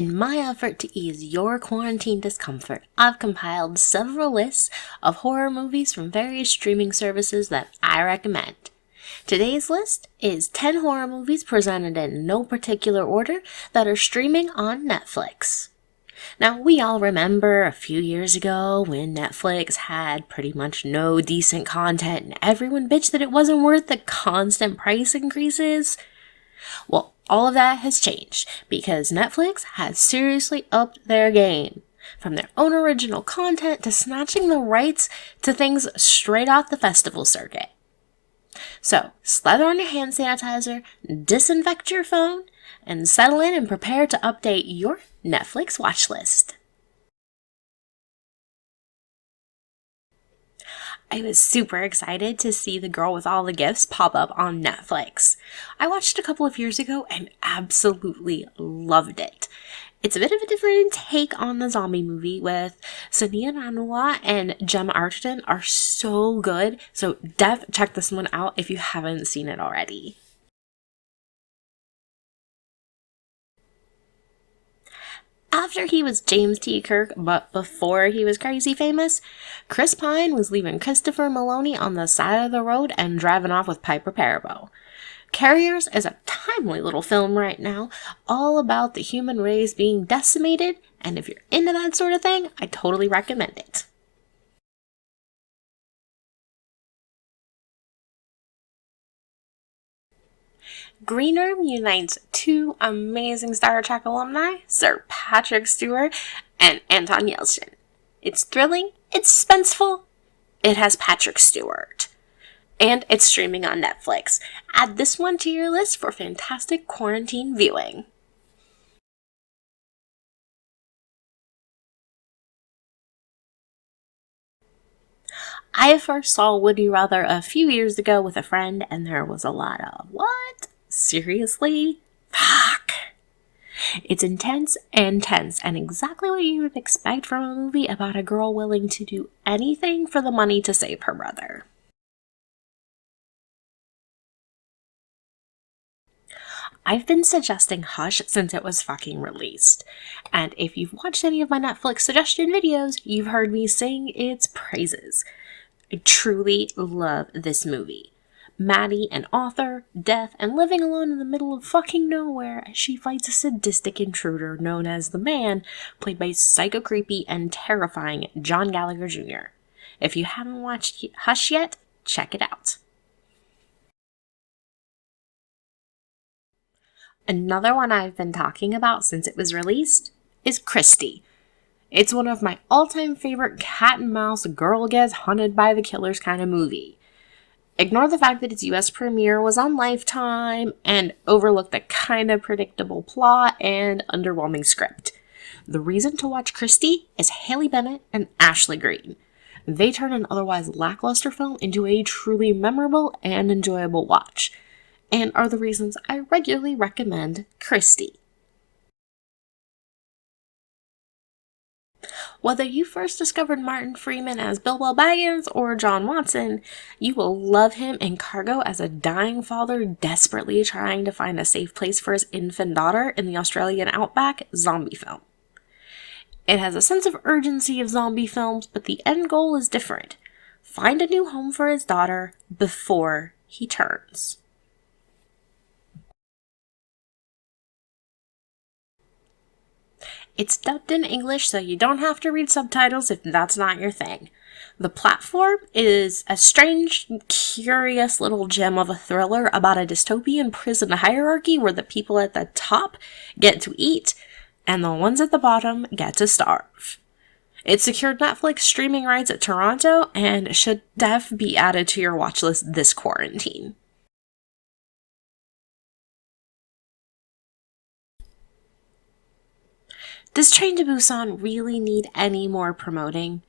In my effort to ease your quarantine discomfort, I've compiled several lists of horror movies from various streaming services that I recommend. Today's list is 10 horror movies presented in no particular order that are streaming on Netflix. Now, we all remember a few years ago when Netflix had pretty much no decent content and everyone bitched that it wasn't worth the constant price increases. Well, all of that has changed because Netflix has seriously upped their game. From their own original content to snatching the rights to things straight off the festival circuit. So, slather on your hand sanitizer, disinfect your phone, and settle in and prepare to update your Netflix watch list. I was super excited to see The Girl with All the Gifts pop up on Netflix. I watched it a couple of years ago and absolutely loved it. It's a bit of a different take on the zombie movie with Sonia Nanua and Gemma Arterton are so good. So check this one out if you haven't seen it already. After he was James T. Kirk, but before he was crazy famous, Chris Pine was leaving Christopher Maloney on the side of the road and driving off with Piper Perabo. Carriers is a timely little film right now, all about the human race being decimated, and if you're into that sort of thing, I totally recommend it. Green Room unites two amazing Star Trek alumni, Sir Patrick Stewart and Anton Yelchin. It's thrilling, it's suspenseful, it has Patrick Stewart. And it's streaming on Netflix. Add this one to your list for fantastic quarantine viewing. I first saw Would You Rather a few years ago with a friend, and there was a lot of, what? Seriously? Fuck! It's intense and tense, and exactly what you would expect from a movie about a girl willing to do anything for the money to save her brother. I've been suggesting Hush since it was fucking released, and if you've watched any of my Netflix suggestion videos, you've heard me sing its praises. I truly love this movie. Maddie, an author, deaf, and living alone in the middle of fucking nowhere as she fights a sadistic intruder known as the Man, played by psycho creepy and terrifying John Gallagher Jr. If you haven't watched Hush yet, check it out. Another one I've been talking about since it was released is Christie. It's one of my all-time favorite cat and mouse girl gets hunted by the killers kind of movie. Ignore the fact that its US premiere was on Lifetime and overlook the kind of predictable plot and underwhelming script. The reason to watch Christie is Haley Bennett and Ashley Greene. They turn an otherwise lackluster film into a truly memorable and enjoyable watch, and are the reasons I regularly recommend Christie. Whether you first discovered Martin Freeman as Bilbo Baggins or John Watson, you will love him in Cargo as a dying father desperately trying to find a safe place for his infant daughter in the Australian outback zombie film. It has a sense of urgency of zombie films, but the end goal is different. Find a new home for his daughter before he turns. It's dubbed in English, so you don't have to read subtitles if that's not your thing. The Platform is a strange, curious little gem of a thriller about a dystopian prison hierarchy where the people at the top get to eat and the ones at the bottom get to starve. It secured Netflix streaming rights at Toronto and should be added to your watch list this quarantine. Does Train to Busan really need any more promoting?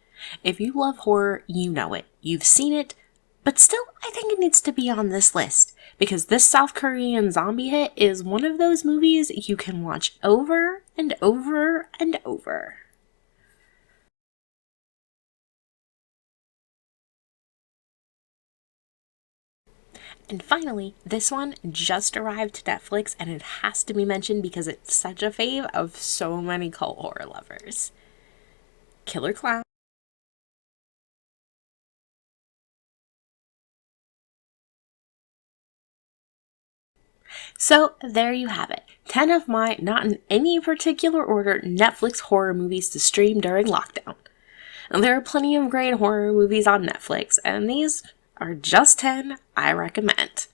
If you love horror, you know it. You've seen it. But still, I think it needs to be on this list, because this South Korean zombie hit is one of those movies you can watch over and over and over. And finally, this one just arrived to Netflix, and it has to be mentioned because it's such a fave of so many cult horror lovers. Killer Klown. So there you have it. 10 of my, not in any particular order, Netflix horror movies to stream during lockdown. And there are plenty of great horror movies on Netflix, and these are just 10 I recommend.